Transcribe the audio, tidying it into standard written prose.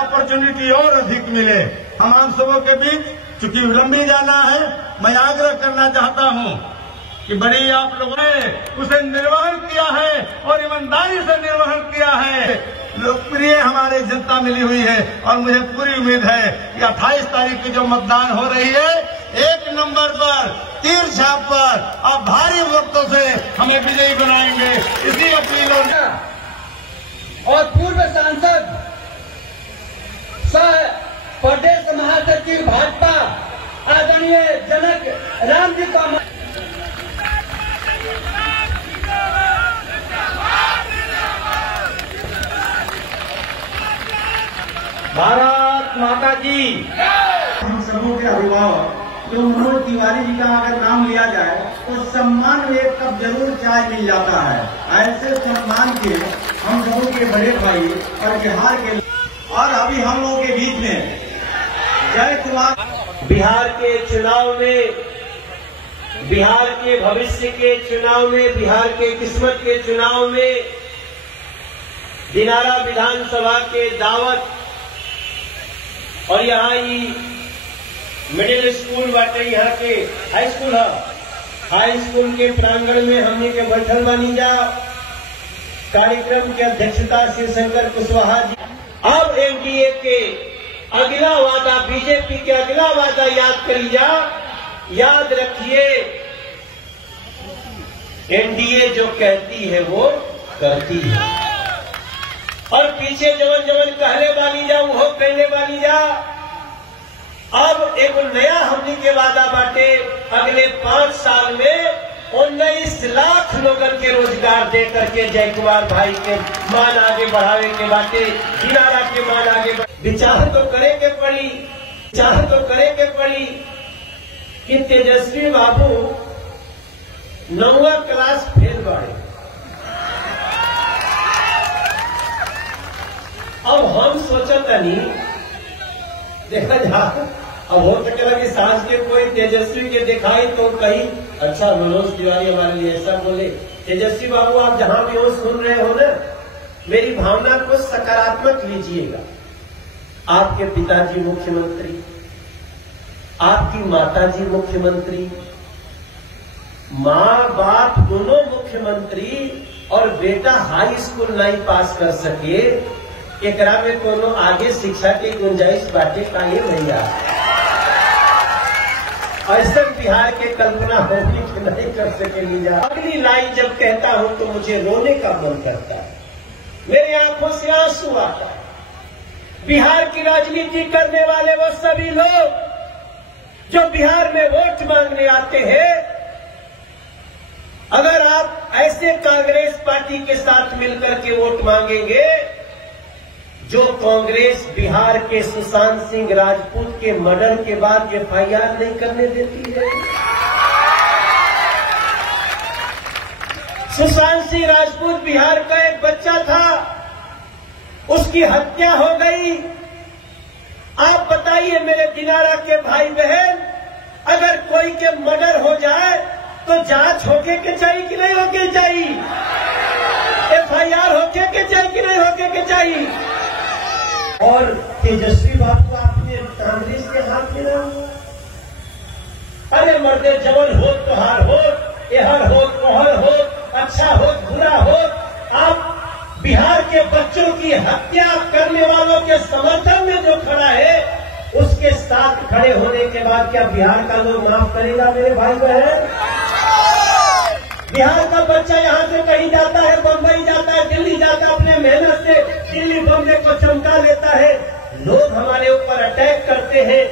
Opportunity और अधिक मिले। हम सबों के बीच चूंकि लंबी जाना है, मैं आग्रह करना चाहता हूं कि बड़ी आप लोगों ने उसे निर्वहन किया है और ईमानदारी से निर्वहन किया है। लोकप्रिय हमारे जनता मिली हुई है और मुझे पूरी उम्मीद है कि 28 तारीख की जो मतदान हो रही है, 1 नंबर पर तीर छाप पर आप भारी वोटों से हमें विजयी बनाएंगे। इसी अपीलों और पूर्व सांसद सह प्रदेश महासचिव भाजपा आदरणीय जनक राम जी का भारत माता की। हम सबों के अभिभावक जो मनोज तिवारी जी का अगर नाम लिया जाए तो सम्मान में एक कप जरूर चाय मिल जाता है। ऐसे सम्मान के हम सबों के बड़े भाई और बिहार के और अभी हम लोगों के बीच में जय कुमार बिहार के चुनाव में, बिहार के भविष्य के चुनाव में, बिहार के किस्मत के चुनाव में दिनारा विधानसभा के दावत और यहाँ ही मिडिल स्कूल बाटे, यहाँ के हाई स्कूल है, हाई स्कूल के प्रांगण में हमने के बैठल बनी जा। कार्यक्रम की अध्यक्षता शिवशंकर कुशवाहा जी। अब एनडीए के अगला वादा, बीजेपी के अगला वादा याद करी जा। याद रखिए, एनडीए जो कहती है वो करती है और पीछे जवन जवन कहले वाली जा वो कहने वाली जा। अब एक नया हमनी के वादा बाटे, अगले 5 साल में 19 लाख लोगन के रोजगार दे करके जय कुमार भाई के मान आगे बढ़ावे के बाटे, दिनारा के मान आगे विचार तो करे के पड़ी, विचार तो करे के पड़ी कि तेजस्वी बाबू 9वीं क्लास फेल बाड़े। अब हम सोचतनी देखा जा, अब हो सकेला कि सांस के कोई तेजस्वी के दिखाई तो कहीं अच्छा मनोज तिवारी हमारे लिए ऐसा बोले। तेजस्वी बाबू आप जहां भी हो सुन रहे हो ना, मेरी भावना को सकारात्मक लीजिएगा। आपके पिताजी मुख्यमंत्री, आपकी माताजी मुख्यमंत्री, माँ बाप दोनों मुख्यमंत्री और बेटा हाई स्कूल नहीं पास कर सके, एकरा में कोनो आगे शिक्षा की गुंजाइश बाटे काहे भैया? ऐसा बिहार के कल्पना होगी कि नहीं कर सके लीजा। अगली लाइन जब कहता हूं तो मुझे रोने का मन करता है, मेरे आंखों से आंसू आता है। बिहार की राजनीति करने वाले वो सभी लोग जो बिहार में वोट मांगने आते हैं, अगर आप ऐसे कांग्रेस पार्टी के साथ मिलकर के वोट मांगेंगे जो कांग्रेस बिहार के सुशांत सिंह राजपूत के मर्डर के बाद एफआईआर नहीं करने देती है। सुशांत सिंह राजपूत बिहार का एक बच्चा था, उसकी हत्या हो गई। आप बताइए मेरे दिनारा के भाई बहन, अगर कोई के मर्डर हो जाए तो जांच होके के चाहिए कि नहीं होके चाहिए? एफआईआर होके के चाहिए कि नहीं होके के चाहिए? और तेजस्वी बाबू आपने कांग्रेस के हाथ में ना, अरे मर्दे जवन हो तोहार हो, एहर हो तोहर हो, अच्छा हो बुरा हो, आप बिहार के बच्चों की हत्या करने वालों के समर्थन में जो खड़ा है, उसके साथ खड़े होने के बाद क्या बिहार का लोग माफ करेगा मेरे भाई बहन? बिहार का बच्चा यहाँ से कहीं जाता है, बंबई जाता है, दिल्ली जाता है, अपने मेहनत से दिल्ली बम्बे को चमका लेता है। लोग हमारे ऊपर अटैक करते हैं,